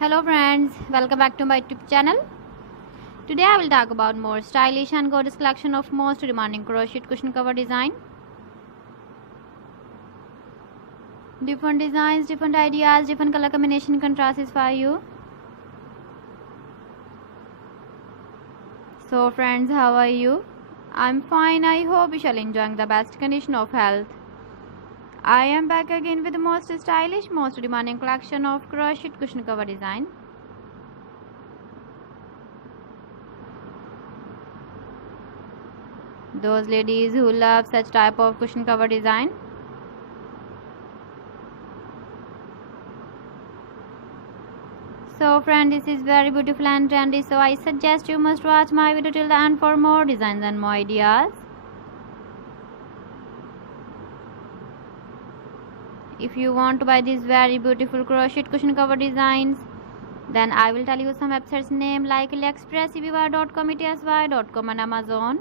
Hello friends, welcome back to my YouTube channel. Today I will talk about more stylish and gorgeous collection of most demanding crochet cushion cover design. Different designs, different ideas, different color combination contrasts for you. So friends, how are you? I'm fine. I hope you shall enjoying the best condition of health. I am back again with the most stylish, most demanding collection of crochet cushion cover design. Those ladies who love such type of cushion cover design. So friend, this is very beautiful and trendy, so I suggest you must watch my video till the end for more designs and more ideas. If you want to buy these very beautiful crochet cushion cover designs, then I will tell you some websites name like AliExpress, eBay.com, etsy.com and Amazon.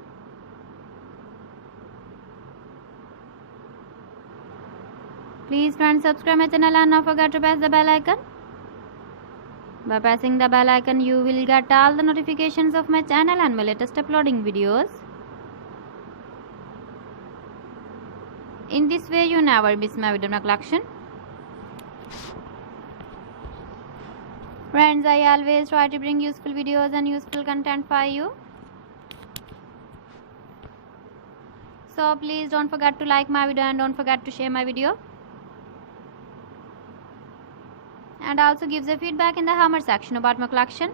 Please friends, subscribe my channel and not forget to press the bell icon. By pressing the bell icon, you will get all the notifications of my channel and my latest uploading videos. In this way, you never miss my video collection. Friends, I always try to bring useful videos and useful content for you. So please don't forget to like my video and don't forget to share my video. And also give the feedback in the hammer section about my collection.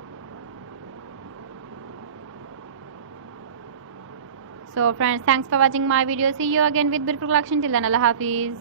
So friends, thanks for watching my video. See you again with beautiful collection. Till then, Allah Hafiz.